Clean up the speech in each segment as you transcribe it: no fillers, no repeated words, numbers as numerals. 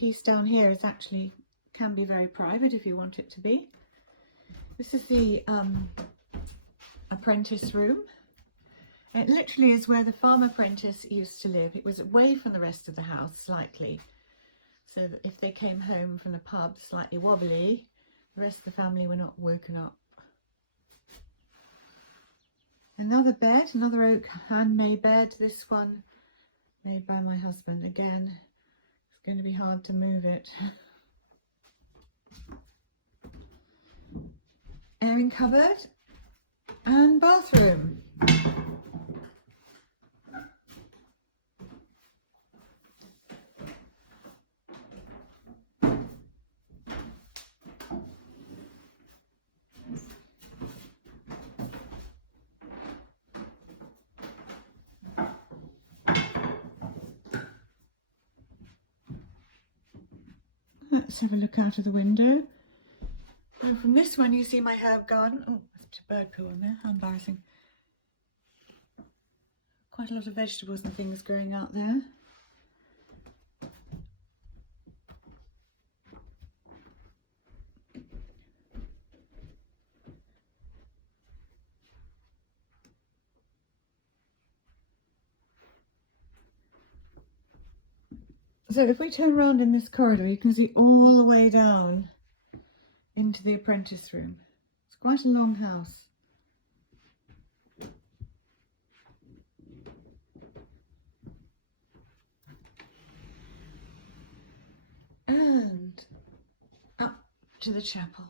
piece down here is actually can be very private if you want it to be. This is the apprentice room. It literally is where the farm apprentice used to live. It was away from the rest of the house slightly, so that if they came home from the pub slightly wobbly, the rest of the family were not woken up. Another bed, another oak handmade bed. This one made by my husband. Again, it's going to be hard to move it. Airing cupboard and bathroom. Let's have a look out of the window. And from this one you see my herb garden. Oh, there's a bird poo on there, how embarrassing. Quite a lot of vegetables and things growing out there. So if we turn around in this corridor, you can see all the way down into the apprentice room. It's quite a long house. And up to the chapel.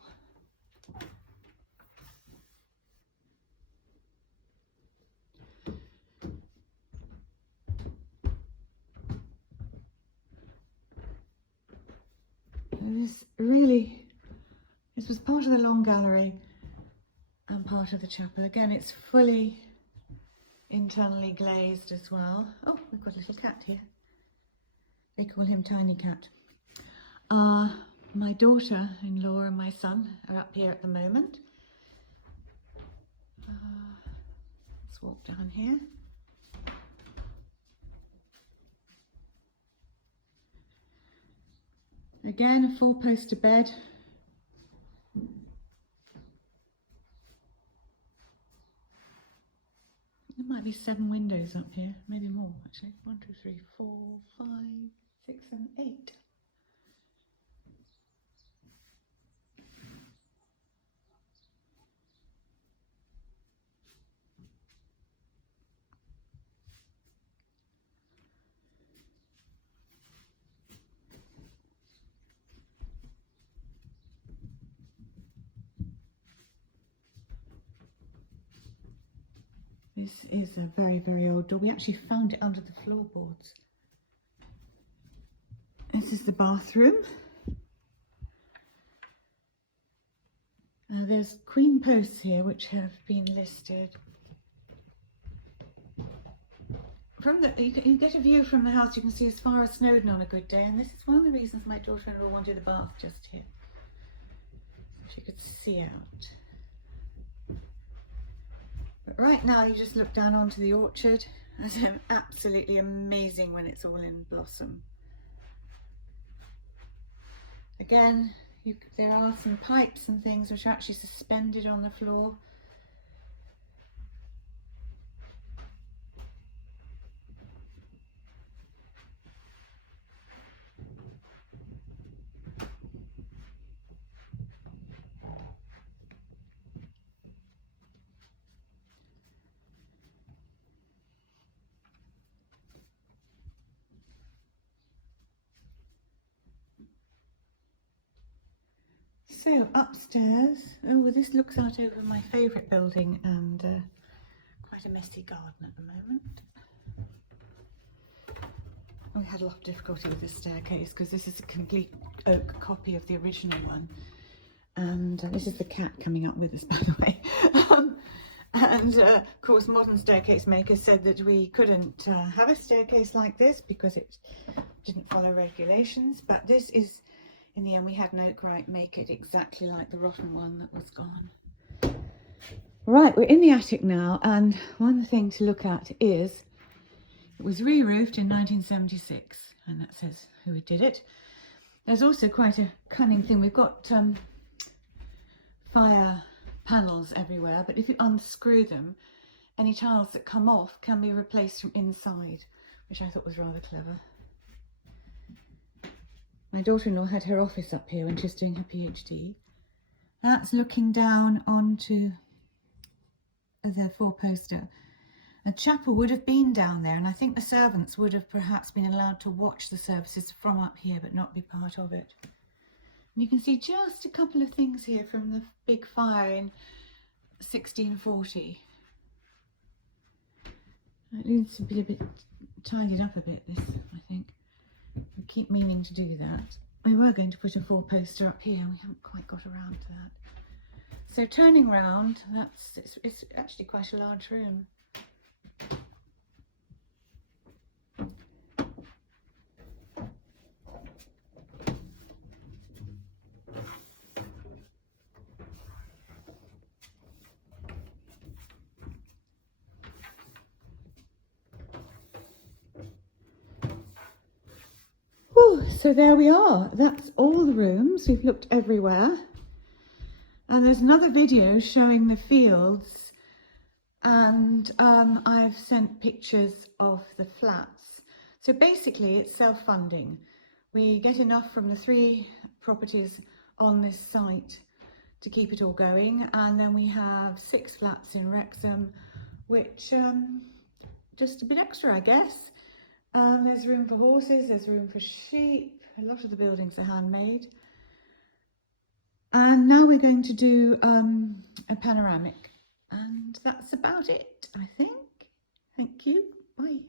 This was part of the long gallery and part of the chapel. Again, it's fully internally glazed as well. Oh, we've got a little cat here. They call him Tiny Cat. My daughter-in-law and my son are up here at the moment. Let's walk down here. Again, a four-poster bed. There might be 7 windows up here, maybe more actually. 1, 2, 3, 4, 5, 6, 7, 8. This is a very, very old door. We actually found it under the floorboards. This is the bathroom. There's queen posts here which have been listed. You can get a view from the house. You can see as far as Snowdon on a good day, and this is one of the reasons my daughter-in-law wanted a bath just here, so she could see out. But right now you just look down onto the orchard. It's absolutely amazing when it's all in blossom. Again, there are some pipes and things which are actually suspended on the floor. So upstairs, oh well, this looks out over my favourite building and quite a messy garden at the moment. We had a lot of difficulty with this staircase because this is a complete oak copy of the original one, and this is the cat coming up with us, by the way. And of course modern staircase makers said that we couldn't have a staircase like this because it didn't follow regulations, but this is, in the end, we had an oak right make it exactly like the rotten one that was gone. Right, we're in the attic now, and one thing to look at is it was re-roofed in 1976, and that says who did it. There's also quite a cunning thing. We've got fire panels everywhere, but if you unscrew them, any tiles that come off can be replaced from inside, which I thought was rather clever. My daughter-in-law had her office up here when she was doing her PhD. That's looking down onto the four-poster. A chapel would have been down there, and I think the servants would have perhaps been allowed to watch the services from up here but not be part of it. And you can see just a couple of things here from the big fire in 1640. It needs to be a bit tidied up a bit, this, I think. I keep meaning to do that. We were going to put a four-poster up here, and we haven't quite got around to that. So turning round, it's actually quite a large room. So there we are. That's all the rooms. We've looked everywhere. And there's another video showing the fields, and I've sent pictures of the flats. So basically it's self-funding. We get enough from the 3 properties on this site to keep it all going, and then we have 6 flats in Wrexham, which just a bit extra, I guess. There's room for horses, there's room for sheep. A lot of the buildings are handmade. And now we're going to do a panoramic. And that's about it, I think. Thank you. Bye.